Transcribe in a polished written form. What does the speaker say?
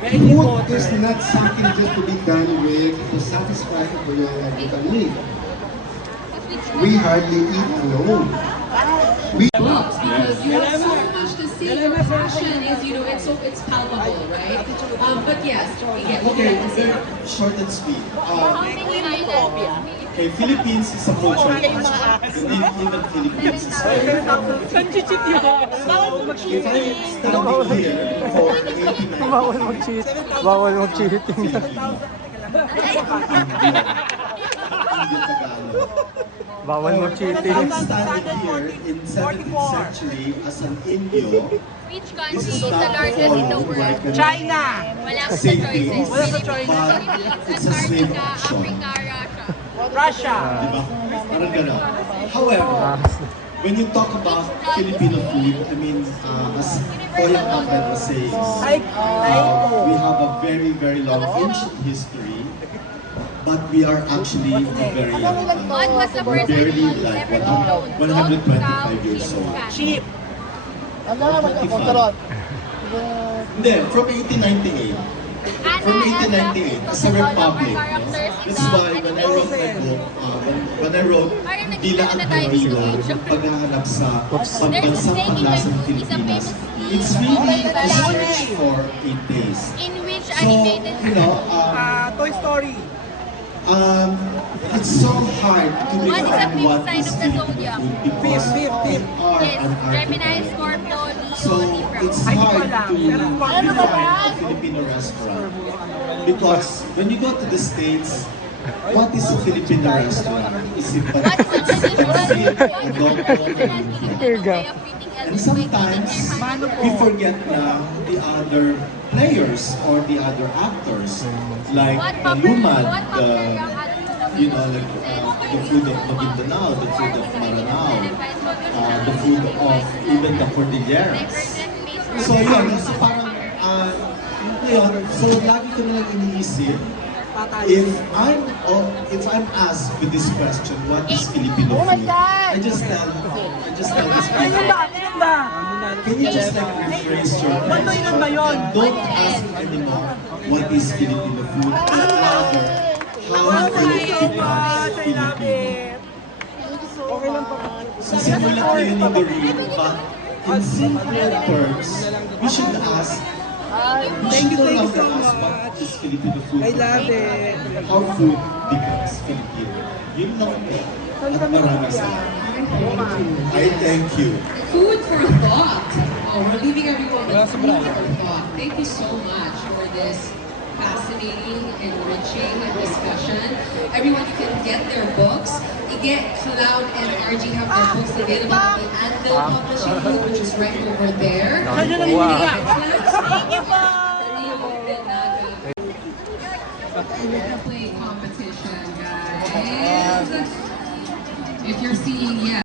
Food is not something just to be done with to satisfy your physical need. We hardly eat alone. We books because you have so much to see. Your passion is, it's palpable, right? But yes, we get Okay, very short and sweet. Okay, Philippines is a culture clash. Even Philippines is very so, if I study here for 89 Bawal mag-cheat. Bawal mag-cheating. Bawal mag-cheating. I'm standing here in 17th century as an Indio. Which This country is is the not largest in the followed world? like China! Wala sa same choices. thing, Philippines, but it's a slave Antarctica, auction. Africa, Russia. Russia! Diba? Parang gano'n. However, when you talk about Filipino food, I mean, as Koyang Ahmed was saying, we have a very, very long ancient history, but we are actually a very young What was the country. first We're barely animal like ever known? 125 years old. Sheep! 25. Hindi, from 1898. From 1898, it's a republic. That's why when I wrote my book, when I wrote Dila at Hero, paghahanap sa pambansang panlasang Pilipinas, it's really a search for a taste. In which So, animated you know, Toy Story! it's so hard to What is the define fifth what sign is of the Filipino zodiac? food because we are Yes, an Gemini, archetype. Scorpio, Leo, So Libra. it's hard to define a Filipino restaurant because when you go to the States, what is a Filipino restaurant? Is it What is the traditional Here you go. way of treating And elders? sometimes we forget na the other players or the other actors like Lumad, you know, like the food of Maguindanao, the food of Maranao, the food of even the Cordilleras. So yun, so parang, ngayon, so lagi ko nalang iniisip, if I'm asked with this question, what is Filipino food? I just tell this people, can you just like rephrase your question and don't ask anymore what is Filipino food, but rather how Filipinos Filipino. So simulat ko yun in the room, but in simple terms, we should ask, we should no longer ask what is Filipino food. I love it. How food becomes Filipino. Yun lang po. At maraming salamat. I thank you. food for thought. Oh, we're leaving everyone with food for thought. Thank you so much for this fascinating, enriching discussion. Everyone, you can get their books. Get Cloud and RG have their books available at the Anvil Publishing Group, which is right over there. Thank you po! Play competition, guys. If you're seeing, yeah.